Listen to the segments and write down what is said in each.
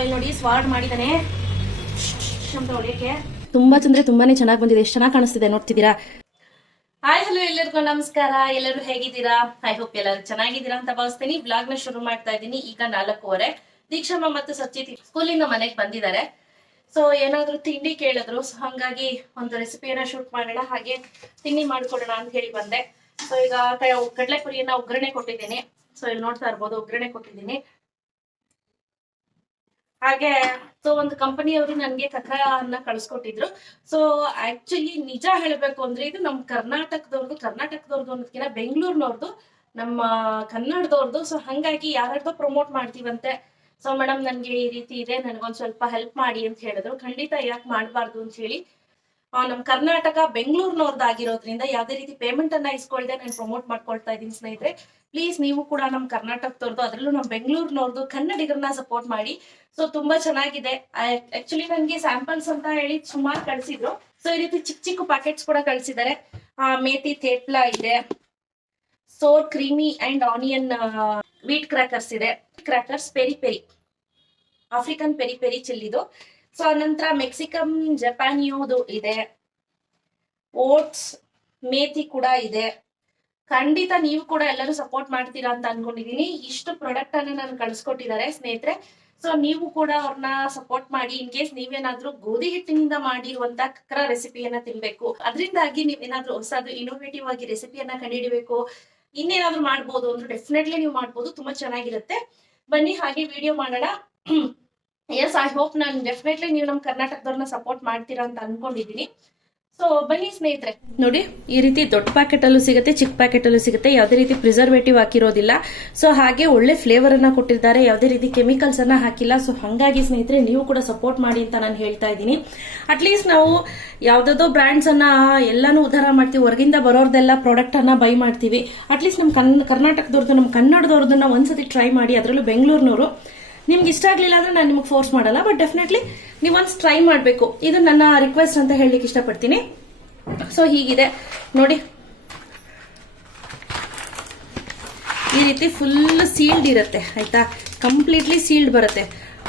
ಇಲ್ಲಿ ನೋಡಿ ಸ್ವಾಡ್ ಮಾಡಿದಾನೆ ಅಂತ ಹೊಡಿಯಕ್ಕೆ ತುಂಬಾ ತುಂಬಾನೇ ಚೆನ್ನಾಗಿ ಬಂದಿದೆ. ಎಷ್ಟು ಚೆನ್ನಾಗಿ ಕಾಣಿಸ್ತಿದೆ ನೋಡ್ತಿದ್ದೀರಾ. ಹಾಯ್ ಹಲೋ ಎಲ್ಲರಿಗೂ ನಮಸ್ಕಾರ. ಎಲ್ಲರೂ ಹೇಗಿದ್ದೀರಾ? ಐ ಹೋಪ್ ಎಲ್ಲರೂ ಚೆನ್ನಾಗಿದ್ದೀರಾ ಅಂತ ಭಾವಿಸ್ತೀನಿ. ಬ್ಲಾಗ್ ನ ಶುರು ಮಾಡ್ತಾ ಇದ್ದೀನಿ. ಈಗ 4:15. ದೀಕ್ಷಮ್ಮ ಮತ್ತು ಸಚಿತ್ ಸ್ಕೂಲಿಂದ ಮನೆಗೆ ಬಂದಿದ್ದಾರೆ. ಸೊ ಏನಾದ್ರು ತಿಂಡಿ ಕೇಳಿದ್ರು, ಸೊ ಹಂಗಾಗಿ ಒಂದು ರೆಸಿಪಿಯನ್ನ ಶೂಟ್ ಮಾಡೋಣ, ಹಾಗೆ ತಿಂಡಿ ಮಾಡ್ಕೊಡೋಣ ಅಂತ ಹೇಳಿ ಬಂದೆ. ಸೊ ಈಗ ಕಡಲೆಪುರಿಯನ್ನ ಒಗ್ಗರಣೆ ಕೊಟ್ಟಿದ್ದೀನಿ. ಸೊ ಇಲ್ಲಿ ನೋಡ್ತಾ ಇರ್ಬೋದು, ಒಗ್ಗರಣೆ ಕೊಟ್ಟಿದ್ದೀನಿ. ಹಾಗೆ ಸೊ ಒಂದು ಕಂಪನಿಯವರು ನನಗೆ ಕಖರ ಅನ್ನ ಕಳಿಸ್ಕೊಟ್ಟಿದ್ರು. ಸೊ ಆಕ್ಚುಲಿ ನಿಜ ಹೇಳಬೇಕು ಅಂದ್ರೆ ಇದು ನಮ್ಮ ಕರ್ನಾಟಕದವ್ರದ್ದು ಅನ್ನೋದಕ್ಕಿಂತ ಬೆಂಗಳೂರಿನವ್ರದ್ದು, ನಮ್ಮ ಕನ್ನಡದವ್ರದ್ದು. ಸೊ ಹಂಗಾಗಿ ಯಾರ್ಯಾರ್ದೋ ಪ್ರಮೋಟ್ ಮಾಡ್ತೀವಂತೆ. ಸೊ ಮೇಡಮ್ ನನ್ಗೆ ಈ ರೀತಿ ಇದೆ, ನನ್ಗೊಂದ್ ಸ್ವಲ್ಪ ಹೆಲ್ಪ್ ಮಾಡಿ ಅಂತ ಹೇಳಿದ್ರು. ಖಂಡಿತ ಯಾಕೆ ಮಾಡಬಾರ್ದು ಅಂತ ಹೇಳಿ ನಮ್ ಕರ್ನಾಟಕ ಬೆಂಗಳೂರಿನವ್ರದ್ದಾಗಿರೋದ್ರಿಂದ ಯಾವ್ದೇ ರೀತಿ ಪೇಮೆಂಟ್ ಅನ್ನ ಇಸ್ಕೊಳ್ದೆ ನಾನು ಪ್ರಮೋಟ್ ಮಾಡ್ಕೊಳ್ತಾ ಇದ್ದೀನಿ ಸ್ನೇಹಿತರೆ. ಪ್ಲೀಸ್ ನೀವು ಕೂಡ ನಮ್ ಕರ್ನಾಟಕದವ್ರದ್ದು, ಅದ್ರಲ್ಲೂ ನಮ್ ಬೆಂಗಳೂರಿನವ್ರದ್ದು ಕನ್ನಡಿಗರನ್ನ ಸಪೋರ್ಟ್ ಮಾಡಿ. ಸೊ ತುಂಬಾ ಚೆನ್ನಾಗಿದೆ. ಆಕ್ಚುಲಿ ನನ್ಗೆ ಸ್ಯಾಂಪಲ್ಸ್ ಅಂತ ಹೇಳಿ ಸುಮಾರು ಕಳ್ಸಿದ್ರು. ಸೊ ಈ ರೀತಿ ಚಿಕ್ಕ ಚಿಕ್ಕ ಪ್ಯಾಕೆಟ್ಸ್ ಕೂಡ ಕಳ್ಸಿದ್ದಾರೆ. ಮೇಥಿ ಥೇಪ್ಲಾ ಇದೆ, sour creamy and onion wheat crackers ಇದೆ, ಕ್ರ್ಯಾಕರ್ಸ್ ಪೆರಿ ಆಫ್ರಿಕನ್ ಪೆರಿ ಚಿಲ್ಲಿದು. ಸೊ ನಂತರ ಮೆಕ್ಸಿಕನ್ ಜಪಾನಿಯೋದು ಇದೆ, ಓಟ್ಸ್ ಮೇಥಿ ಕೂಡ ಇದೆ. ಖಂಡಿತ ನೀವು ಕೂಡ ಎಲ್ಲರೂ ಸಪೋರ್ಟ್ ಮಾಡ್ತೀರಾ ಅಂತ ಅನ್ಕೊಂಡಿದೀನಿ. ಇಷ್ಟು ಪ್ರಾಡಕ್ಟ್ ಅನ್ನ ನಾನು ಕಳ್ಸಿಕೊಟ್ಟಿದ್ದಾರೆ ಸ್ನೇಹಿತರೆ. ಸೊ ನೀವು ಕೂಡ ಅವ್ರನ್ನ ಸಪೋರ್ಟ್ ಮಾಡಿ. ಇನ್ ಕೇಸ್ ನೀವೇನಾದ್ರೂ ಗೋಧಿ ಹಿಟ್ಟಿನಿಂದ ಮಾಡಿರುವಂತ ಕಖ್ರಾ ರೆಸಿಪಿಯನ್ನ ತಿನ್ಬೇಕು, ಅದರಿಂದಾಗಿ ನೀವೇನಾದ್ರೂ ಹೊಸದು ಇನೋವೇಟಿವ್ ಆಗಿ ರೆಸಿಪಿಯನ್ನ ಕಂಡುಹಿಡಿಬೇಕು, ಇನ್ನೇನಾದ್ರೂ ಮಾಡ್ಬೋದು ಅಂದ್ರೆ ಡೆಫಿನೆಟ್ಲಿ ನೀವು ಮಾಡ್ಬೋದು. ತುಂಬಾ ಚೆನ್ನಾಗಿರುತ್ತೆ. ಬನ್ನಿ ಹಾಗೆ ವಿಡಿಯೋ ಮಾಡೋಣ. ಎಸ್, ಐ ಹೋಪ್ ನಾನು ಡೆಫಿನೆಟ್ಲಿ ನೀವು ನಮ್ಮ ಕರ್ನಾಟಕದವ್ರನ್ನ ಸಪೋರ್ಟ್ ಮಾಡ್ತೀರಾ ಅಂತ ಅನ್ಕೊಂಡಿದೀನಿ. ಸೊ ಬನ್ನಿ ಸ್ನೇಹಿತರೆ. ನೋಡಿ, ಈ ರೀತಿ ದೊಡ್ಡ ಪ್ಯಾಕೆಟ್ ಅಲ್ಲೂ ಸಿಗುತ್ತೆ, ಚಿಕ್ಕ ಪ್ಯಾಕೆಟ್ ಅಲ್ಲೂ ಸಿಗುತ್ತೆ. ಯಾವುದೇ ರೀತಿ ಪ್ರಿಸರ್ವೇಟಿವ್ ಹಾಕಿರೋದಿಲ್ಲ. ಸೊ ಹಾಗೆ ಒಳ್ಳೆ ಫ್ಲೇವರ್ ಅನ್ನ ಕೊಟ್ಟಿದ್ದಾರೆ, ಯಾವುದೇ ರೀತಿ ಕೆಮಿಕಲ್ಸ್ ಅನ್ನ ಹಾಕಿಲ್ಲ. ಸೊ ಹಂಗಾಗಿ ಸ್ನೇಹಿತರೆ ನೀವು ಕೂಡ ಸಪೋರ್ಟ್ ಮಾಡಿ ಅಂತ ನಾನು ಹೇಳ್ತಾ ಇದ್ದೀನಿ. ಅಟ್ಲೀಸ್ಟ್ ನಾವು ಯಾವ್ದಾದೋ ಬ್ರ್ಯಾಂಡ್ಸ್ ಅನ್ನ ಎಲ್ಲಾನು ಉದ್ಧಾರ ಮಾಡ್ತೀವಿ, ಹೊರಗಿಂದ ಬರೋರ್ದೆಲ್ಲ ಪ್ರಾಡಕ್ಟ್ ಅನ್ನ ಬೈ ಮಾಡ್ತೀವಿ. ಅಟ್ಲೀಸ್ಟ್ ನಮ್ಮ ಕರ್ನಾಟಕದವ್ರದ್ದು, ನಮ್ಮ ಕನ್ನಡದವ್ರದನ್ನ ಒಂದ್ಸತಿ ಟ್ರೈ ಮಾಡಿ. ಅದರಲ್ಲೂ ಬೆಂಗಳೂರಿನವರು. ನಿಮ್ಗೆ ಇಷ್ಟ ಆಗ್ಲಿಲ್ಲ ಅಂದ್ರೆ ನಾನು ನಿಮಗೆ ಫೋರ್ಸ್ ಮಾಡಲ್ಲ, ಬಟ್ ಡೆಫಿನೆಟ್ಲಿ ನೀವು ಒಂದ್ಸ್ ಟ್ರೈ ಮಾಡಬೇಕು. ಇದು ನನ್ನ ರಿಕ್ವೆಸ್ಟ್ ಅಂತ ಹೇಳಲಿಕ್ಕೆ ಇಷ್ಟಪಡ್ತೀನಿ. ಸೊ ಹೀಗಿದೆ ನೋಡಿ, ಈ ರೀತಿ ಫುಲ್ ಸೀಲ್ಡ್ ಇರುತ್ತೆ ಆಯ್ತಾ, ಕಂಪ್ಲೀಟ್ಲಿ ಸೀಲ್ಡ್ ಬರುತ್ತೆ.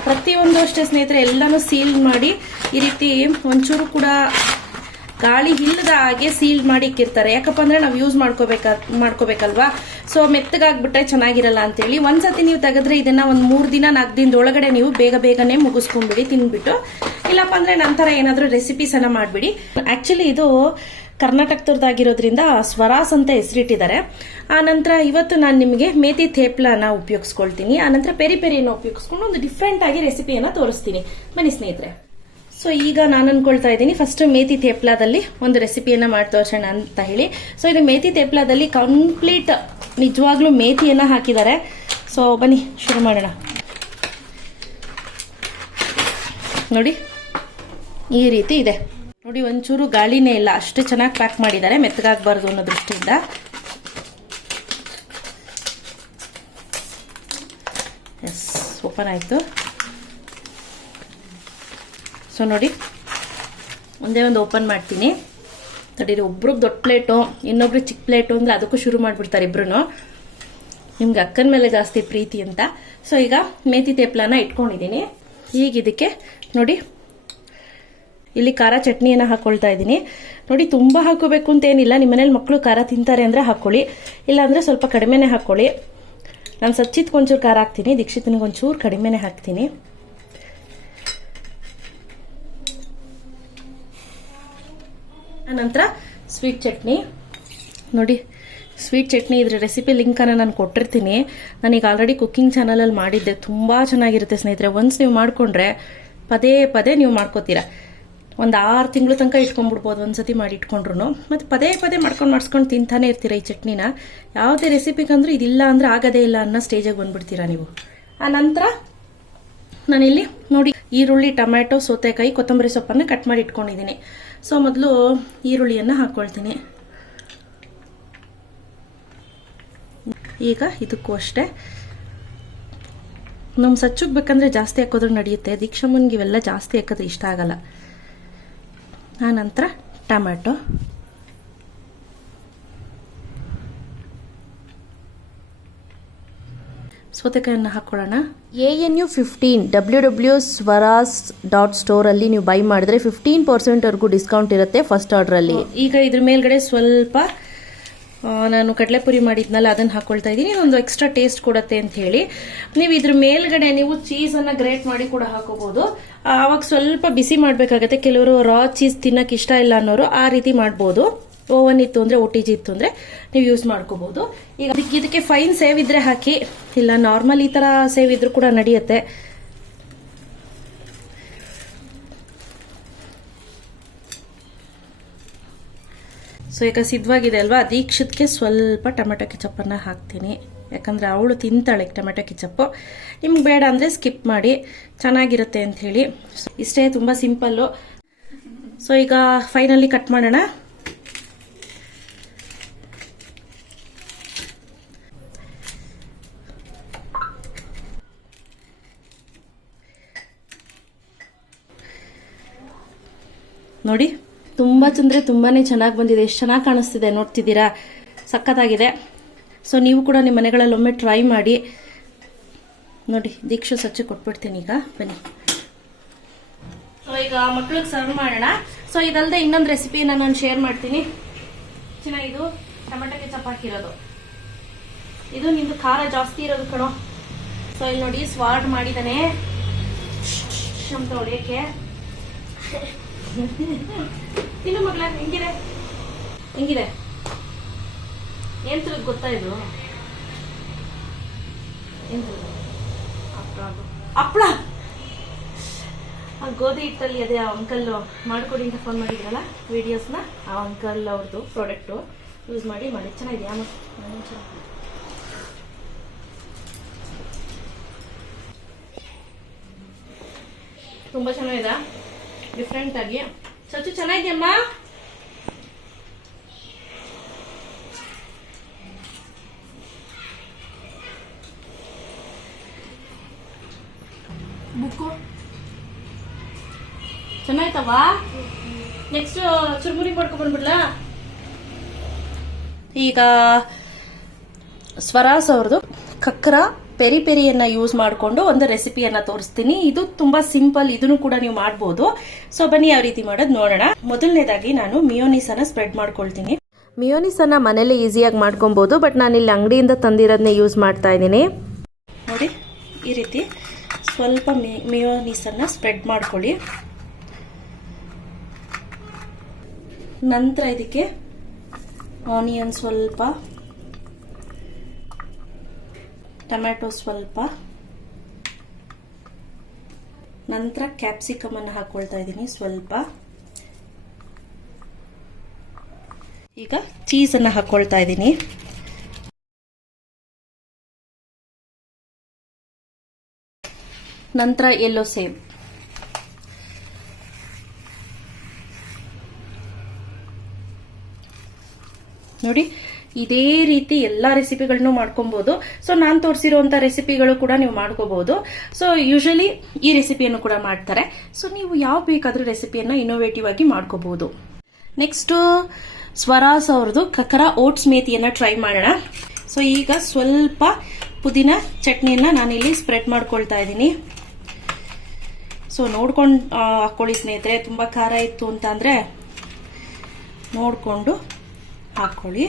ಪ್ರತಿಯೊಂದು ಅಷ್ಟೇ ಸ್ನೇಹಿತರೆ, ಎಲ್ಲಾನು ಸೀಲ್ಡ್ ಮಾಡಿ ಈ ರೀತಿ ಒಂಚೂರು ಕೂಡ ಗಾಳಿ ಇಲ್ಲದ ಹಾಗೆ ಸೀಲ್ಡ್ ಮಾಡಿ ಇಕ್ಕಿರ್ತಾರೆ. ಯಾಕಪ್ಪ ಅಂದ್ರೆ ನಾವು ಯೂಸ್ ಮಾಡ್ಕೋಬೇಕಲ್ವಾ. ಸೊ ಮೆತ್ತಗಾಗ್ಬಿಟ್ರೆ ಚೆನ್ನಾಗಿರಲ್ಲ ಅಂತೇಳಿ ಒಂದ್ಸತಿ ನೀವು ತೆಗೆದ್ರೆ ಇದನ್ನ ಒಂದ್ 3 ದಿನ 4 ದಿನದೊಳಗಡೆ ನೀವು ಬೇಗನೆ ಮುಗಿಸ್ಕೊಂಡ್ಬಿಡಿ ತಿನ್ಬಿಟ್ಟು. ಇಲ್ಲಪ್ಪ ಅಂದ್ರೆ ನಂತರ ಏನಾದ್ರೂ ರೆಸಿಪೀಸ್ ಅನ್ನ ಮಾಡ್ಬಿಡಿ. ಆಕ್ಚುಲಿ ಇದು ಕರ್ನಾಟಕದವ್ರದ್ದಾಗಿರೋದ್ರಿಂದ ಸ್ವರಾಸ್ ಅಂತ ಹೆಸರಿಟ್ಟಿದ್ದಾರೆ. ಆ ನಂತರ ಇವತ್ತು ನಾನು ನಿಮಗೆ ಮೇಥಿ ಥೇಪ್ಲಾನ ಉಪಯೋಗಿಸ್ಕೊಳ್ತೀನಿ. ಆ ನಂತರ ಪೆರಿಪೆರಿಯನ್ನು ಉಪಯೋಗಿಸ್ಕೊಂಡು ಒಂದು ಡಿಫ್ರೆಂಟ್ ಆಗಿ ರೆಸಿಪಿಯನ್ನ ತೋರಿಸ್ತೀನಿ. ಬನ್ನಿ ಸ್ನೇಹಿತರೆ. ಸೊ ಈಗ ನಾನು ಅನ್ಕೊಳ್ತಾ ಇದ್ದೀನಿ ಫಸ್ಟ್ ಮೇಥಿ ಥೇಪ್ಲಾದಲ್ಲಿ ಒಂದು ರೆಸಿಪಿಯನ್ನ ಮಾಡಿ ತೋರ್ಸೋಣ ಅಂತ ಹೇಳಿ. ಸೊ ಇದು ಮೇಥಿ ಥೇಪ್ಲಾದಲ್ಲಿ ಕಂಪ್ಲೀಟ್ ನಿಜವಾಗ್ಲೂ ಮೇಥಿಯನ್ನ ಹಾಕಿದ್ದಾರೆ. ಸೊ ಬನ್ನಿ ಶುರು ಮಾಡೋಣ. ನೋಡಿ ಈ ರೀತಿ ಇದೆ ನೋಡಿ, ಒಂಚೂರು ಗಾಳಿನೇ ಇಲ್ಲ, ಅಷ್ಟು ಚೆನ್ನಾಗಿ ಪ್ಯಾಕ್ ಮಾಡಿದ್ದಾರೆ, ಮೆತ್ತಗಾಗಬಾರ್ದು ಅನ್ನೋ ದೃಷ್ಟಿಯಿಂದ. ಎಸ್, ಓಪನ್ ಆಯ್ತು. ಸೊ ನೋಡಿ, ಒಂದೇ ಒಂದು ಓಪನ್ ಮಾಡ್ತೀನಿ. ತಡೀರಿ, ಒಬ್ರಿಗೆ ದೊಡ್ಡ ಪ್ಲೇಟು, ಇನ್ನೊಬ್ರಿಗೆ ಚಿಕ್ಕ ಪ್ಲೇಟು ಅಂದ್ರೆ ಅದಕ್ಕೂ ಶುರು ಮಾಡ್ಬಿಡ್ತಾರೆ ಇಬ್ರು. ನಿಮ್ಗೆ ಅಕ್ಕನ ಮೇಲೆ ಜಾಸ್ತಿ ಪ್ರೀತಿ ಅಂತ. ಸೊ ಈಗ ಮೇಥಿ ಥೇಪ್ಲಾನ ಇಟ್ಕೊಂಡಿದ್ದೀನಿ. ಈಗ ಇದಕ್ಕೆ ನೋಡಿ, ಇಲ್ಲಿ ಖಾರ ಚಟ್ನಿಯನ್ನ ಹಾಕೊಳ್ತಾ ಇದ್ದೀನಿ. ನೋಡಿ, ತುಂಬಾ ಹಾಕೋಬೇಕು ಅಂತ ಏನಿಲ್ಲ. ನಿಮ್ಮ ಮನೇಲಿ ಮಕ್ಕಳು ಖಾರ ತಿಂತಾರೆ ಅಂದ್ರೆ ಹಾಕೊಳ್ಳಿ, ಇಲ್ಲಾಂದ್ರೆ ಸ್ವಲ್ಪ ಕಡಿಮೆನೆ ಹಾಕೊಳ್ಳಿ. ನಾನು ಸಚ್ಚಿತ್ ಒಂಚೂರು ಖಾರ ಹಾಕ್ತೀನಿ, ದೀಕ್ಷಿತ್ನಿಗೆ ಒಂಚೂರು ಕಡಿಮೆನೆ ಹಾಕ್ತೀನಿ. ನಂತರ ಸ್ವೀಟ್ ಚಟ್ನಿ ನೋಡಿ, ಸ್ವೀಟ್ ಚಟ್ನಿ ಇದ್ರ ರೆಸಿಪಿ ಲಿಂಕನ್ನು ನಾನು ಕೊಟ್ಟಿರ್ತೀನಿ. ನಾನೀಗ ಆಲ್ರೆಡಿ ಕುಕ್ಕಿಂಗ್ ಚಾನಲಲ್ಲಿ ಮಾಡಿದ್ದೆ, ತುಂಬ ಚೆನ್ನಾಗಿರುತ್ತೆ ಸ್ನೇಹಿತರೆ. ಒನ್ಸ್ ನೀವು ಮಾಡಿಕೊಂಡ್ರೆ ಪದೇ ನೀವು ಮಾಡ್ಕೋತೀರಾ. ಒಂದು 6 ತಿಂಗಳು ತನಕ ಇಟ್ಕೊಂಡ್ಬಿಡ್ಬೋದು ಒಂದ್ಸತಿ ಮಾಡಿ ಇಟ್ಕೊಂಡ್ರು. ಮತ್ತು ಪದೇ ಮಾಡಿಸ್ಕೊಂಡು ತಿಂತಾನೆ ಇರ್ತೀರ ಈ ಚಟ್ನಿನ. ಯಾವುದೇ ರೆಸಿಪಿಗಂದ್ರೂ ಇದಿಲ್ಲ ಅಂದ್ರೆ ಆಗೋದೇ ಇಲ್ಲ ಅನ್ನೋ ಸ್ಟೇಜಿಗೆ ಬಂದ್ಬಿಡ್ತೀರಾ ನೀವು. ಆ ನಂತರ ನಾನಿಲ್ಲಿ ನೋಡಿ ಈರುಳ್ಳಿ, ಟೊಮ್ಯಾಟೊ, ಸೌತೆಕಾಯಿ, ಕೊತ್ತಂಬರಿ ಸೊಪ್ಪನ್ನು ಕಟ್ ಮಾಡಿ ಇಟ್ಕೊಂಡಿದ್ದೀನಿ. ಸೊ ಮೊದಲು ಈರುಳ್ಳಿಯನ್ನು ಹಾಕ್ಕೊಳ್ತೀನಿ. ಈಗ ಇದಕ್ಕೂ ಅಷ್ಟೇ ನಮ್ಮ ಸಚ್ಚುಗ್ ಬೇಕಂದ್ರೆ ಜಾಸ್ತಿ ಹಾಕೋದ್ರೂ ನಡೆಯುತ್ತೆ. ದೀಕ್ಷಮ್ಮನ್ಗೆ ಇವೆಲ್ಲ ಜಾಸ್ತಿ ಹಾಕೋದು ಇಷ್ಟ ಆಗಲ್ಲ. ಆ ನಂತರ ಟೊಮ್ಯಾಟೊ, ಸೌತೆಕಾಯನ್ನು ಹಾಕ್ಕೊಳ್ಳೋಣ. ANU15 www.svaras.store ಅಲ್ಲಿ ನೀವು ಬೈ ಮಾಡಿದ್ರೆ 15% ವರೆಗೂ ಡಿಸ್ಕೌಂಟ್ ಇರುತ್ತೆ ಫಸ್ಟ್ ಆರ್ಡ್ರಲ್ಲಿ. ಈಗ ಇದ್ರ ಮೇಲ್ಗಡೆ ಸ್ವಲ್ಪ ನಾನು ಕಡಲೆಪುರಿ ಮಾಡಿದ್ನಲ್ಲ ಅದನ್ನು ಹಾಕ್ಕೊಳ್ತಾ ಇದ್ದೀನಿ. ಇದೊಂದು ಎಕ್ಸ್ಟ್ರಾ ಟೇಸ್ಟ್ ಕೊಡುತ್ತೆ ಅಂತ ಹೇಳಿ. ನೀವು ಇದ್ರ ಮೇಲ್ಗಡೆ ನೀವು ಚೀಸನ್ನು ಗ್ರೇಟ್ ಮಾಡಿ ಕೂಡ ಹಾಕೋಬಹುದು. ಆವಾಗ ಸ್ವಲ್ಪ ಬಿಸಿ ಮಾಡಬೇಕಾಗತ್ತೆ. ಕೆಲವರು ರಾ ಚೀಸ್ ತಿನ್ನಕ್ಕೆ ಇಷ್ಟ ಇಲ್ಲ ಅನ್ನೋರು ಆ ರೀತಿ ಮಾಡ್ಬೋದು. ಓವನ್ ಇತ್ತು ಅಂದರೆ OTG ಇತ್ತು ಅಂದರೆ ನೀವು ಯೂಸ್ ಮಾಡ್ಕೋಬಹುದು. ಈಗ ಇದಕ್ಕೆ ಫೈನ್ ಸೇವ್ ಇದ್ರೆ ಹಾಕಿ, ಇಲ್ಲ ನಾರ್ಮಲ್ ಈ ಥರ ಸೇವ್ ಇದ್ರೂ ಕೂಡ ನಡೆಯುತ್ತೆ. ಸೊ ಈಗ ಸಿದ್ಧವಾಗಿದೆ ಅಲ್ವಾ, ದೀಕ್ಷಿತ್ಗೆ ಸ್ವಲ್ಪ ಟೊಮೆಟೊ ಕೆಚಪ್ಪನ್ನು ಹಾಕ್ತೀನಿ. ಯಾಕಂದರೆ ಅವಳು ತಿಂತಾಳೆ ಟೊಮೆಟೊ ಕೆಚಪ್ಪು. ನಿಮ್ಗೆ ಬೇಡ ಅಂದರೆ ಸ್ಕಿಪ್ ಮಾಡಿ, ಚೆನ್ನಾಗಿರುತ್ತೆ ಅಂಥೇಳಿ. ಇಷ್ಟೇ, ತುಂಬ ಸಿಂಪಲ್ಲು. ಸೊ ಈಗ ಫೈನಲಿ ಕಟ್ ಮಾಡೋಣ. ನೋಡಿ, ತುಂಬ ಅಂದರೆ ತುಂಬಾ ಚೆನ್ನಾಗಿ ಬಂದಿದೆ. ಎಷ್ಟು ಚೆನ್ನಾಗಿ ಕಾಣಿಸ್ತಿದೆ ನೋಡ್ತಿದ್ದೀರಾ, ಸಖತ್ತಾಗಿದೆ. ಸೊ ನೀವು ಕೂಡ ನಿಮ್ಮ ಮನೆಗಳಲ್ಲಿ ಒಮ್ಮೆ ಟ್ರೈ ಮಾಡಿ ನೋಡಿ. ದೀಕ್ಷು ಸಚ್ಚಿ ಕೊಟ್ಬಿಡ್ತೀನಿ ಈಗ, ಬನ್ನಿ. ಸೊ ಈಗ ಮಕ್ಳಿಗೆ ಸರ್ವ್ ಮಾಡೋಣ. ಸೊ ಇದಲ್ಲದೆ ಇನ್ನೊಂದು ರೆಸಿಪಿನ ನಾನು ಶೇರ್ ಮಾಡ್ತೀನಿ. ಚೆನ್ನಾಗಿದು ಟೊಮೆಟೊ ಕೆಚಪ್ ಹಾಕಿರೋದು. ಇದು ನಿಮ್ದು ಖಾರ ಜಾಸ್ತಿ ಇರೋದು ಕಣೋ. ಸೊ ಇಲ್ಲಿ ನೋಡಿ, ಸ್ವಾಡ್ ಮಾಡಿದ್ದಾನೆ ಅಂತ ಹೊಡಿಯೋಕ್ಕೆ. ತಿನ್ನು ಮಗಳ, ಹೆಂಗಿದೆ ಹೆಂಗಿದೆ ಏನ್ ತಿರುಗ್ ಗೊತ್ತಾ ಇದು? ಏನ್ ಹಪ್ಪಳ. ಗೋಧಿ ಹಿಟ್ಟಲ್ಲಿ ಅದೇ ಅಂಕಲ್ ಮಾಡ್ಕೊಡಿ ಅಂತ ಫೋನ್ ಮಾಡಿದ್ರಲ್ಲ ವಿಡಿಯೋಸ್ನ, ಆ ಅಂಕಲ್ ಅವ್ರದ್ದು ಪ್ರಾಡಕ್ಟು ಯೂಸ್ ಮಾಡಿ ಚೆನ್ನಾಗಿದೆಯಾ? ತುಂಬಾ ಚೆನ್ನಾಗಿದೆ, ಡಿಫ್ರೆಂಟ್ ಆಗಿ. ಸಚ್ಚು ಚೆನ್ನಾಗಿದೆಯಮ್ಮ. ಬುಕ್ಕು ಚೆನ್ನಾಯ್ತವ. ನೆಕ್ಸ್ಟ್ ಚುರುಮುರಿ ಮಾಡ್ಕೊಂಡ್ ಬಂದ್ಬಿಡ್ಲಾ? ಈಗ ಸ್ವರಾಸ್ ಅವ್ರದ್ದು ಖಖ್ರಾ ಪೆರಿಪೆರಿಯನ್ನ ಯೂಸ್ ಮಾಡಿಕೊಂಡು ಒಂದು ರೆಸಿಪಿಯನ್ನ ತೋರಿಸ್ತೀನಿ. ಇದು ತುಂಬಾ ಸಿಂಪಲ್, ಇದನ್ನು ಕೂಡ ನೀವು ಮಾಡಬಹುದು. ಸೊ ಬನ್ನಿ ಯಾವ ರೀತಿ ಮಾಡೋದು ನೋಡೋಣ. ಮೊದಲನೇದಾಗಿ ನಾನು ಮಿಯೋನಿಸ್ ಅನ್ನ ಸ್ಪ್ರೆಡ್ ಮಾಡ್ಕೊಳ್ತೀನಿ. ಮಿಯೋನಿಸ್ ಅನ್ನ ಮನೇಲಿ ಈಸಿಯಾಗಿ ಮಾಡ್ಕೊಬಹುದು, ಬಟ್ ನಾನು ಇಲ್ಲಿ ಅಂಗಡಿಯಿಂದ ತಂದಿರೋದನ್ನೇ ಯೂಸ್ ಮಾಡ್ತಾ ಇದ್ದೀನಿ. ನೋಡಿ, ಈ ರೀತಿ ಸ್ವಲ್ಪ ಮಿಯೋನಿಸ್ ಅನ್ನ ಸ್ಪ್ರೆಡ್ ಮಾಡ್ಕೊಳ್ಳಿ. ನಂತರ ಇದಕ್ಕೆ ಆನಿಯನ್ ಸ್ವಲ್ಪ, ಟೊಮ್ಯಾಟೊ ಸ್ವಲ್ಪ, ನಂತರ ಕ್ಯಾಪ್ಸಿಕಮ್ ಅನ್ನು ಹಾಕೊಳ್ತಾ ಇದ್ದೀನಿ ಸ್ವಲ್ಪ. ಈಗ ಚೀಸ್ ಅನ್ನು ಹಾಕೊಳ್ತಾ ಇದ್ದೀನಿ. ನಂತರ ಯೆಲ್ಲೋ ಸೇಬ್, ನೋಡಿ ಇದೇ ರೀತಿ ಎಲ್ಲಾ ರೆಸಿಪಿಗಳನ್ನು ಮಾಡ್ಕೊಬಹುದು. ಸೊ ನಾನು ತೋರಿಸಿರುವಂತ ರೆಸಿಪಿಗಳು ಕೂಡ ನೀವು ಮಾಡ್ಕೋಬಹುದು. ಸೊ ಯೂಶಲಿ ಈ ರೆಸಿಪಿಯನ್ನು ಕೂಡ ಮಾಡ್ತಾರೆ. ಸೊ ನೀವು ಯಾವ ಬೇಕಾದ್ರೂ ರೆಸಿಪಿಯನ್ನ ಇನ್ನೋವೇಟಿವ್ ಆಗಿ ಮಾಡ್ಕೋಬಹುದು. ನೆಕ್ಸ್ಟ್ ಸ್ವರಾಸ್ ಅವ್ರದ್ದು ಖಖರಾ ಓಟ್ಸ್ ಮೇಥಿಯನ್ನ ಟ್ರೈ ಮಾಡೋಣ. ಸೊ ಈಗ ಸ್ವಲ್ಪ ಪುದೀನ ಚಟ್ನಿಯನ್ನ ನಾನಿಲ್ಲಿ ಸ್ಪ್ರೆಡ್ ಮಾಡ್ಕೊಳ್ತಾ ಇದ್ದೀನಿ. ಸೊ ನೋಡ್ಕೊಂಡು ಹಾಕೊಳ್ಳಿ ಸ್ನೇಹಿತರೆ, ತುಂಬಾ ಖಾರ ಇತ್ತು ಅಂತ ಅಂದ್ರೆ ನೋಡ್ಕೊಂಡು ಹಾಕೊಳ್ಳಿ.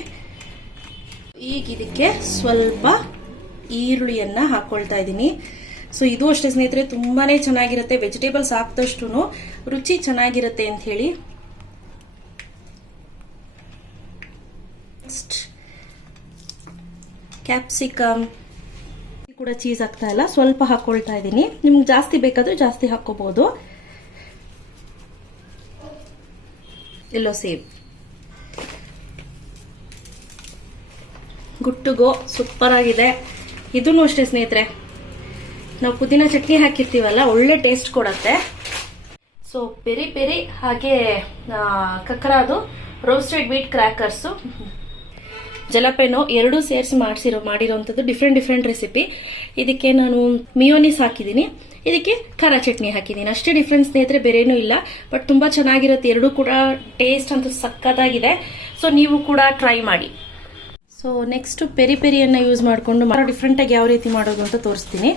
ಈಗ ಇದಕ್ಕೆ ಸ್ವಲ್ಪ ಈರುಳ್ಳಿಯನ್ನ ಹಾಕೊಳ್ತಾ ಇದ್ದೀನಿ. ಸೊ ಇದು ಅಷ್ಟೇ ಸ್ನೇಹಿತರೆ, ತುಂಬಾನೇ ಚೆನ್ನಾಗಿರುತ್ತೆ. ವೆಜಿಟೇಬಲ್ಸ್ ಹಾಕ್ದಷ್ಟು ರುಚಿ ಚೆನ್ನಾಗಿರುತ್ತೆ ಅಂತ ಹೇಳಿ. ಕ್ಯಾಪ್ಸಿಕಮ್ ಕೂಡ ಚೀಸ್ ಹಾಕ್ತಾ ಇಲ್ಲ, ಸ್ವಲ್ಪ ಹಾಕೊಳ್ತಾ ಇದ್ದೀನಿ. ನಿಮ್ಗೆ ಜಾಸ್ತಿ ಬೇಕಾದ್ರೆ ಜಾಸ್ತಿ ಹಾಕೋಬಹುದು. ಯೆಲ್ಲೋ ಸೇಬ್, ಗುಟ್ಟುಗೋ ಸೂಪರ್ ಆಗಿದೆ. ಇದೂ ಅಷ್ಟೇ ಸ್ನೇಹಿತರೆ, ನಾವು ಪುದೀನ ಚಟ್ನಿ ಹಾಕಿರ್ತೀವಲ್ಲ, ಒಳ್ಳೆ ಟೇಸ್ಟ್ ಕೊಡತ್ತೆ. ಸೊ ಪೆರಿ ಪೆರಿ ಹಾಗೆ ಖಖ್ರಾದು ರೋಸ್ಟೆಡ್ ವೀಟ್ ಕ್ರ್ಯಾಕರ್ಸ್, ಜಲಪೆನೋ ಎರಡೂ ಸೇರಿಸಿ ಮಾಡಿರೋಂಥದ್ದು ಡಿಫ್ರೆಂಟ್ ರೆಸಿಪಿ. ಇದಕ್ಕೆ ನಾನು ಮಿಯೋನಿಸ್ ಹಾಕಿದ್ದೀನಿ, ಇದಕ್ಕೆ ಖಾರ ಚಟ್ನಿ ಹಾಕಿದ್ದೀನಿ. ಅಷ್ಟೇ ಡಿಫ್ರೆನ್ಸ್ ಸ್ನೇಹಿತರೆ, ಬೇರೇನೂ ಇಲ್ಲ. ಬಟ್ ತುಂಬಾ ಚೆನ್ನಾಗಿರುತ್ತೆ, ಎರಡೂ ಕೂಡ ಟೇಸ್ಟ್ ಅಂತೂ ಸಕ್ಕತ್ತಾಗಿದೆ. ಸೊ ನೀವು ಕೂಡ ಟ್ರೈ ಮಾಡಿ. ಸೊ ನೆಕ್ಸ್ಟ್ ಪೆರಿಪೆರಿಯನ್ನು ಯೂಸ್ ಮಾಡಿಕೊಂಡು ಡಿಫ್ರೆಂಟಾಗಿ ಯಾವ ರೀತಿ ಮಾಡೋದು ಅಂತ ತೋರಿಸ್ತೀನಿ.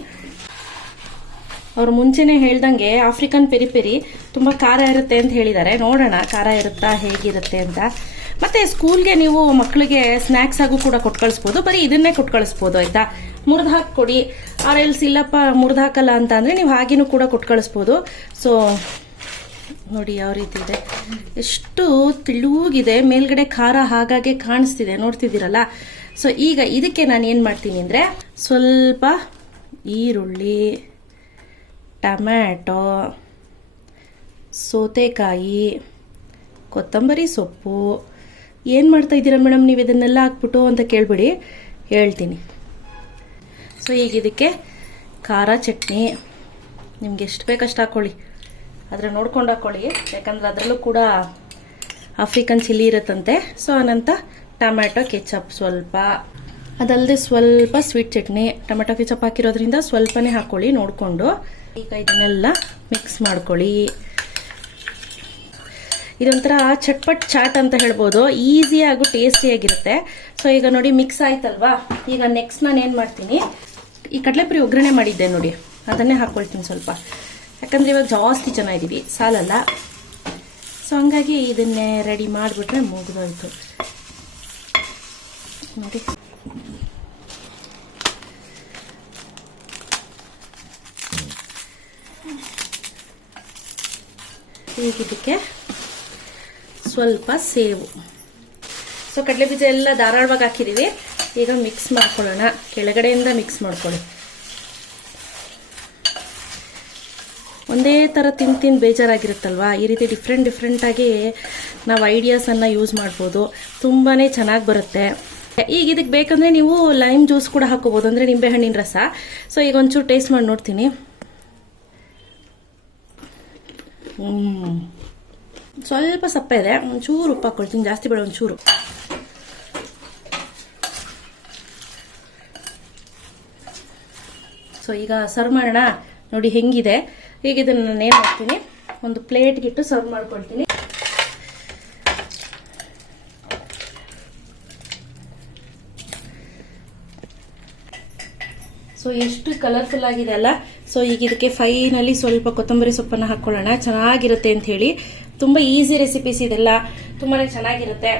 ಅವರು ಮುಂಚೆನೇ ಹೇಳ್ದಂಗೆ ಆಫ್ರಿಕನ್ ಪೆರಿಪೆರಿ ತುಂಬ ಖಾರ ಇರುತ್ತೆ ಅಂತ ಹೇಳಿದ್ದಾರೆ. ನೋಡೋಣ ಖಾರ ಇರುತ್ತಾ ಹೇಗಿರುತ್ತೆ ಅಂತ. ಮತ್ತೆ ಸ್ಕೂಲ್ಗೆ ನೀವು ಮಕ್ಕಳಿಗೆ ಸ್ನ್ಯಾಕ್ಸ್ ಆಗು ಕೂಡ ಕೊಟ್ಟು ಕಳಿಸ್ಬೋದು, ಬರೀ ಇದನ್ನೇ ಕೊಟ್ಟು ಕಳಿಸ್ಬೋದು ಆಯ್ತಾ. ಮುರಿದು ಹಾಕಿ ಕೊಡಿ, ಆರ್ ಎಲ್ಸ್ ಇಲ್ಲಪ್ಪ ಮುರಿದು ಹಾಕಲ್ಲ ಅಂತ ಅಂದರೆ ನೀವು ಹಾಗೇನೂ ಕೂಡ ಕೊಟ್ಟು ಕಳಿಸ್ಬೋದು. ಸೊ ನೋಡಿ ಯಾವ ರೀತಿ ಇದೆ, ಎಷ್ಟು ತಿಳುಗಿದೆ, ಮೇಲ್ಗಡೆ ಖಾರ ಹಾಗಾಗಿ ಕಾಣಿಸ್ತಿದೆ, ನೋಡ್ತಿದ್ದೀರಲ್ಲ. ಸೊ ಈಗ ಇದಕ್ಕೆ ನಾನು ಏನು ಮಾಡ್ತೀನಿ ಅಂದರೆ ಸ್ವಲ್ಪ ಈರುಳ್ಳಿ, ಟೊಮ್ಯಾಟೊ, ಸೌತೆಕಾಯಿ, ಕೊತ್ತಂಬರಿ ಸೊಪ್ಪು. ಏನು ಮಾಡ್ತಾ ಇದ್ದೀರಾ ಮೇಡಮ್ ನೀವು ಇದನ್ನೆಲ್ಲ ಹಾಕ್ಬಿಟ್ಟು ಅಂತ ಕೇಳ್ಬಿಡಿ, ಹೇಳ್ತೀನಿ. ಸೊ ಈಗ ಇದಕ್ಕೆ ಖಾರ ಚಟ್ನಿ ನಿಮ್ಗೆ ಎಷ್ಟು ಬೇಕಷ್ಟು ಹಾಕ್ಕೊಳ್ಳಿ, ಆದರೆ ನೋಡ್ಕೊಂಡು ಹಾಕ್ಕೊಳ್ಳಿ, ಯಾಕಂದ್ರೆ ಅದರಲ್ಲೂ ಕೂಡ ಆಫ್ರಿಕನ್ ಚಿಲ್ಲಿ ಇರುತ್ತಂತೆ. ಸೊ ಅನಂತರ ಟೊಮ್ಯಾಟೊ ಕೆಚಪ್ ಸ್ವಲ್ಪ, ಅದಲ್ಲದೆ ಸ್ವಲ್ಪ ಸ್ವೀಟ್ ಚಟ್ನಿ. ಟೊಮೆಟೊ ಕೆಚಪ್ ಹಾಕಿರೋದ್ರಿಂದ ಸ್ವಲ್ಪನೇ ಹಾಕ್ಕೊಳ್ಳಿ ನೋಡಿಕೊಂಡು. ಈಗ ಇದನ್ನೆಲ್ಲ ಮಿಕ್ಸ್ ಮಾಡ್ಕೊಳ್ಳಿ. ಇದೊಂಥರ ಚಟ್ಪಟ್ ಚಾಟ್ ಅಂತ ಹೇಳ್ಬೋದು, ಈಸಿಯಾಗೂ ಟೇಸ್ಟಿಯಾಗಿರುತ್ತೆ. ಸೊ ಈಗ ನೋಡಿ ಮಿಕ್ಸ್ ಆಯ್ತಲ್ವಾ. ಈಗ ನೆಕ್ಸ್ಟ್ ನಾನು ಏನು ಮಾಡ್ತೀನಿ, ಈ ಕಡಲೆಪುರಿ ಒಗ್ಗರಣೆ ಮಾಡಿದ್ದೆ ನೋಡಿ, ಅದನ್ನೇ ಹಾಕ್ಕೊಳ್ತೀನಿ ಸ್ವಲ್ಪ, ಯಾಕಂದರೆ ಇವಾಗ ಜಾಸ್ತಿ ಜನ ಇದ್ದೀವಿ, ಸಾಲಲ್ಲ. ಸೊ ಹಂಗಾಗಿ ಇದನ್ನೇ ರೆಡಿ ಮಾಡಿಬಿಟ್ರೆ ಮುಗಿದೋಯ್ತು ನೋಡಿ. ಈಗ ಇದಕ್ಕೆ ಸ್ವಲ್ಪ ಸೇವು. ಸೊ ಕಡಲೆ ಬೀಜ ಎಲ್ಲ ಧಾರಾಳವಾಗಿ ಹಾಕಿದ್ದೀವಿ. ಈಗ ಮಿಕ್ಸ್ ಮಾಡ್ಕೊಳ್ಳೋಣ, ಕೆಳಗಡೆಯಿಂದ ಮಿಕ್ಸ್ ಮಾಡ್ಕೊಳ್ಳಿ. ಒಂದೇ ಥರ ತಿಂದು ಬೇಜಾರಾಗಿರುತ್ತಲ್ವಾ, ಈ ರೀತಿ ಡಿಫ್ರೆಂಟಾಗಿ ನಾವು ಐಡಿಯಾಸನ್ನು ಯೂಸ್ ಮಾಡ್ಬೋದು, ತುಂಬಾ ಚೆನ್ನಾಗಿ ಬರುತ್ತೆ. ಈಗ ಇದಕ್ಕೆ ಬೇಕಂದರೆ ನೀವು ಲೈಮ್ ಜ್ಯೂಸ್ ಕೂಡ ಹಾಕೋಬೋದು, ಅಂದರೆ ನಿಂಬೆಹಣ್ಣಿನ ರಸ. ಸೊ ಈಗ ಒಂಚೂರು ಟೇಸ್ಟ್ ಮಾಡಿ ನೋಡ್ತೀನಿ. ಸ್ವಲ್ಪ ಸಪ್ಪೆ ಇದೆ, ಒಂಚೂರು ಉಪ್ಪು ಹಾಕ್ಕೊಳ್ತೀನಿ, ಜಾಸ್ತಿ ಬೇಡ, ಒಂಚೂರು. ಸೊ ಈಗ ಸರ್ವ್ ಮಾಡೋಣ ನೋಡಿ ಹೆಂಗಿದೆ. ಈಗ ಇದನ್ನು ನಾನು ಏನು ಮಾಡ್ತೀನಿ, ಒಂದು ಪ್ಲೇಟ್ಗಿಟ್ಟು ಸರ್ವ್ ಮಾಡ್ಕೊಳ್ತೀನಿ. ಸೊ ಎಷ್ಟು ಕಲರ್ಫುಲ್ ಆಗಿದೆ ಅಲ್ಲ. ಸೊ ಈಗ ಇದಕ್ಕೆ ಫೈನಲಿ ಸ್ವಲ್ಪ ಕೊತ್ತಂಬರಿ ಸೊಪ್ಪನ್ನು ಹಾಕ್ಕೊಳ್ಳೋಣ, ಚೆನ್ನಾಗಿರುತ್ತೆ ಅಂತ ಹೇಳಿ. ತುಂಬ ಈಸಿ ರೆಸಿಪೀಸ್ ಇದೆಲ್ಲ, ತುಂಬಾ ಚೆನ್ನಾಗಿರುತ್ತೆ.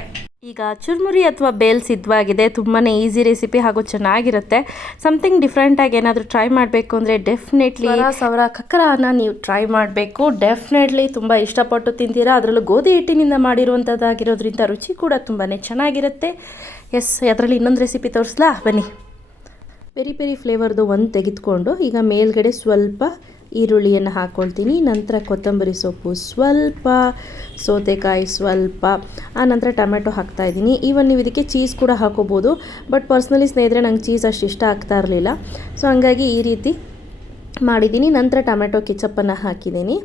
ಈಗ ಚುರ್ಮುರಿ ಅಥವಾ ಬೇಲ್ ಸಿದ್ಧವಾಗಿದೆ. ತುಂಬಾ ಈಸಿ ರೆಸಿಪಿ ಹಾಗೂ ಚೆನ್ನಾಗಿರುತ್ತೆ. ಸಮಥಿಂಗ್ ಡಿಫ್ರೆಂಟಾಗಿ ಏನಾದರೂ ಟ್ರೈ ಮಾಡಬೇಕು ಅಂದರೆ ಡೆಫಿನೆಟ್ಲಿ ಅವರ ಖಖರಾನ ನೀವು ಟ್ರೈ ಮಾಡಬೇಕು. ಡೆಫಿನೆಟ್ಲಿ ತುಂಬ ಇಷ್ಟಪಟ್ಟು ತಿಂತೀರಾ. ಅದರಲ್ಲೂ ಗೋಧಿ ಹಿಟ್ಟಿನಿಂದ ಮಾಡಿರುವಂಥದ್ದಾಗಿರೋದ್ರಿಂದ ರುಚಿ ಕೂಡ ತುಂಬಾ ಚೆನ್ನಾಗಿರುತ್ತೆ. ಎಸ್, ಅದರಲ್ಲಿ ಇನ್ನೊಂದು ರೆಸಿಪಿ ತೋರಿಸ್ಲಾ, ಬನ್ನಿ. ಪೆರಿ ಫ್ಲೇವರ್ದು ಒಂದು ತೆಗೆದುಕೊಂಡು ಈಗ ಮೇಲ್ಗಡೆ ಸ್ವಲ್ಪ ಈರುಳ್ಳಿಯನ್ನು ಹಾಕ್ಕೊಳ್ತೀನಿ, ನಂತರ ಕೊತ್ತಂಬರಿ ಸೊಪ್ಪು ಸ್ವಲ್ಪ, ಸೌತೆಕಾಯಿ ಸ್ವಲ್ಪ, ಆನಂತರ ಟೊಮೆಟೊ ಹಾಕ್ತಾಯಿದ್ದೀನಿ. ಈವನ್ ನೀವು ಇದಕ್ಕೆ ಚೀಸ್ ಕೂಡ ಹಾಕೋಬೋದು, ಬಟ್ ಪರ್ಸ್ನಲಿ ಸ್ನೇಹಿತರೆ ನಂಗೆ ಚೀಸ್ ಅಷ್ಟು ಇಷ್ಟ ಆಗ್ತಾ ಇರಲಿಲ್ಲ. ಸೊ ಹಂಗಾಗಿ ಈ ರೀತಿ ಮಾಡಿದ್ದೀನಿ. ನಂತರ ಟೊಮೆಟೊ ಕೆಚಪ್ಪನ್ನು ಹಾಕಿದ್ದೀನಿ.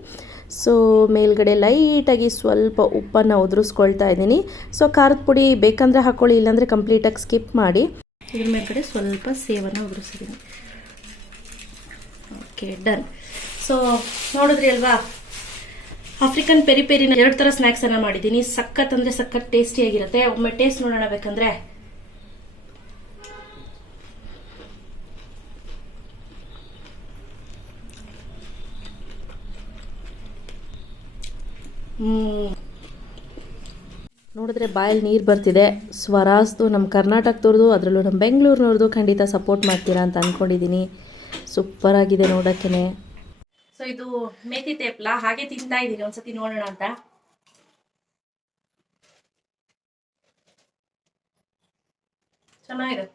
ಸೊ ಮೇಲ್ಗಡೆ ಲೈಟಾಗಿ ಸ್ವಲ್ಪ ಉಪ್ಪನ್ನು ಉದುರಿಸ್ಕೊಳ್ತಾ ಇದ್ದೀನಿ. ಸೊ ಖಾರದ ಪುಡಿ ಬೇಕಂದರೆ ಹಾಕ್ಕೊಳ್ಳಿ, ಇಲ್ಲಾಂದರೆ ಕಂಪ್ಲೀಟಾಗಿ ಸ್ಕಿಪ್ ಮಾಡಿ. ಇದ್ರ ಮೇಲ್ಗಡೆ ಸ್ವಲ್ಪ ಸೇವನ್ನು ಉದುರಿಸಿದ್ದೀನಿ. Okay, done. ಸೊ ನೋಡಿದ್ರಿ ಅಲ್ವಾ, ಆಫ್ರಿಕನ್ ಪೆರಿಪೆರಿನ 2 ಥರ ಸ್ನ್ಯಾಕ್ಸನ್ನು ಮಾಡಿದ್ದೀನಿ. ಸಖತ್ ಅಂದರೆ ಸಖತ್ ಟೇಸ್ಟಿಯಾಗಿರುತ್ತೆ. ಒಮ್ಮೆ ಟೇಸ್ಟ್ ನೋಡೋಣ ಬೇಕಂದ್ರೆ. ನೋಡಿದ್ರೆ ಬಾಯಲ್ಲಿ ನೀರು ಬರ್ತಿದೆ. ಸ್ವರಾಸ್ದು, ನಮ್ಮ ಕರ್ನಾಟಕದವ್ರದ್ದು, ಅದರಲ್ಲೂ ನಮ್ಮ ಬೆಂಗಳೂರಿನವ್ರದ್ದು ಖಂಡಿತ ಸಪೋರ್ಟ್ ಮಾಡ್ತೀರಾ ಅಂತ ಅಂದ್ಕೊಂಡಿದ್ದೀನಿ. ಸೂಪರ್ ಆಗಿದೆ ನೋಡೋಕ್ಕೆ. ಸೊ ಇದು ಮೇಥಿ ತೇಪ್ಲ, ಹಾಗೆ ತಿಂತಾ ಇದ್ದೀನಿ, ಒಂದ್ಸತಿ ನೋಡೋಣ ಅಂತ. ಚೆನ್ನಾಗಿದೆ,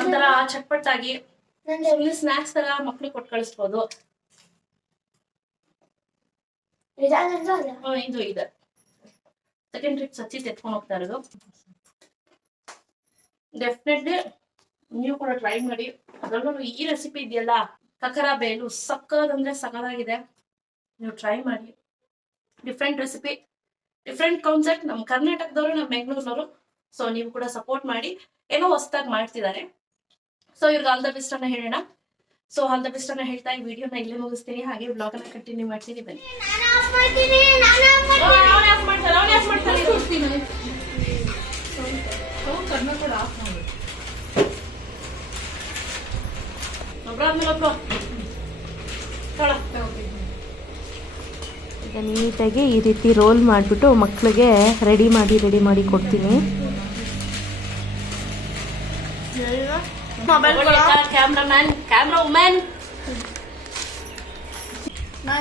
ಒಂಥರ ಚಟ್ಪಟ್ಟಾಗಿ ಸ್ನಾಕ್ಸ್ ತರ ಮಕ್ಳಿಗೆ ಕೊಟ್ಟು ಕಳಿಸ್ಬೋದು. ಇದು ಇದೆ ಸೆಕೆಂಡ್ ಟ್ರಿಪ್ ಸಚ್ಚಿ ತೆತ್ಕೊಂಡು ಹೋಗ್ತಾ ಇರೋದು. ಡೆಫಿನೆಟ್ಲಿ ನೀವು ಕೂಡ ಟ್ರೈ ಮಾಡಿ. ಅದರಲ್ಲೂ ಈ ರೆಸಿಪಿ ಇದೆಯಲ್ಲ, ಖಖರಾ ಬೇಲು, ಸಕ್ಕತ್ ಅಂದ್ರೆ ಸಕ್ಕತ್ತಾಗಿದೆ. ನೀವು ಟ್ರೈ ಮಾಡಿ. Different recipe, different concept. ನಮ್ಮ ಕರ್ನಾಟಕದವರು, ನಮ್ಮ ಬೆಂಗಳೂರಿನವರು. ಸೊ ನೀವು ಕೂಡ ಸಪೋರ್ಟ್ ಮಾಡಿ. ಏನೋ ಹೊಸದಾಗಿ ಮಾಡ್ತಿದ್ದಾರೆ. ಸೊ ಇವ್ರಿಗೆ ಆಲ್ ದ ಬೆಸ್ಟ್ ಅನ್ನ ಹೇಳೋಣ. ಸೊ ಆಲ್ ದ ಬೆಸ್ಟ್ ಅನ್ನ ಹೇಳ್ತಾ ಈ ವಿಡಿಯೋನ ಇಲ್ಲೇ ಮುಗಿಸ್ತೀನಿ. ಹಾಗೆ ಬ್ಲಾಗ್ ಅನ್ನ ಕಂಟಿನ್ಯೂ ಮಾಡ್ತೀನಿ. ಬನ್ನಿ. ಈಗ ನೀಟಾಗಿ ಈ ರೀತಿ ರೋಲ್ ಮಾಡಿಬಿಟ್ಟು ಮಕ್ಕಳಿಗೆ ರೆಡಿ ಮಾಡಿ ಕೊಡ್ತೀನಿ. ಕ್ಯಾಮ್ರಾ ವುಮೆನ್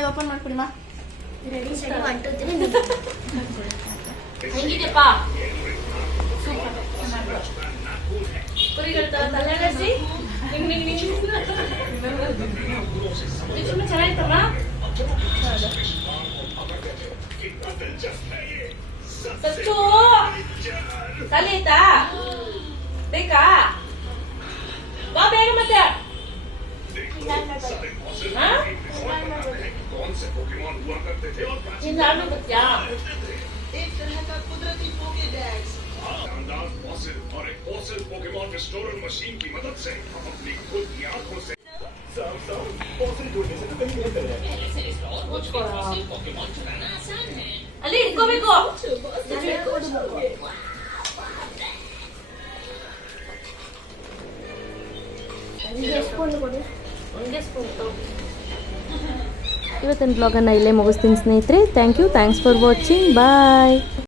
ಓಪನ್ ಮಾಡ್ಕೊಡಿಮಾ. ರೆಡಿ ಸರಿ 1 2 3 ಹೆಂಗಿದೆಪ್ಪ? ಕುರಿಗಳ ತಲೆಸಿ ಚೆನ್ನಾಯ್ತಮ್ಮ. ಸಚ್ಚು ತಲೆ ಆಯ್ತಾ? ಬೇಕಾ? ಬಾ ಬೇಗ ಮತ್ತೆ. ನೀನ್ ಆಡ್ಬೇಕು ಬರ್ತೀಯಾ? और एक फॉसिल पोकेमॉन रिस्टोरर मशीन की मदद से हम अपनी खुद की आंखों से फॉसिल ढूंढने से तो कहीं बेहतर है. ಅಲ್ಲಿ ಇಟ್ಕೋಬೇಕು. ಇವತ್ತಿನ ಬ್ಲಾಗನ್ನು ಇಲ್ಲೇ ಮುಗಿಸ್ತೀನಿ ಸ್ನೇಹಿತರೆ. Thanks for watching. ಬಾಯ್.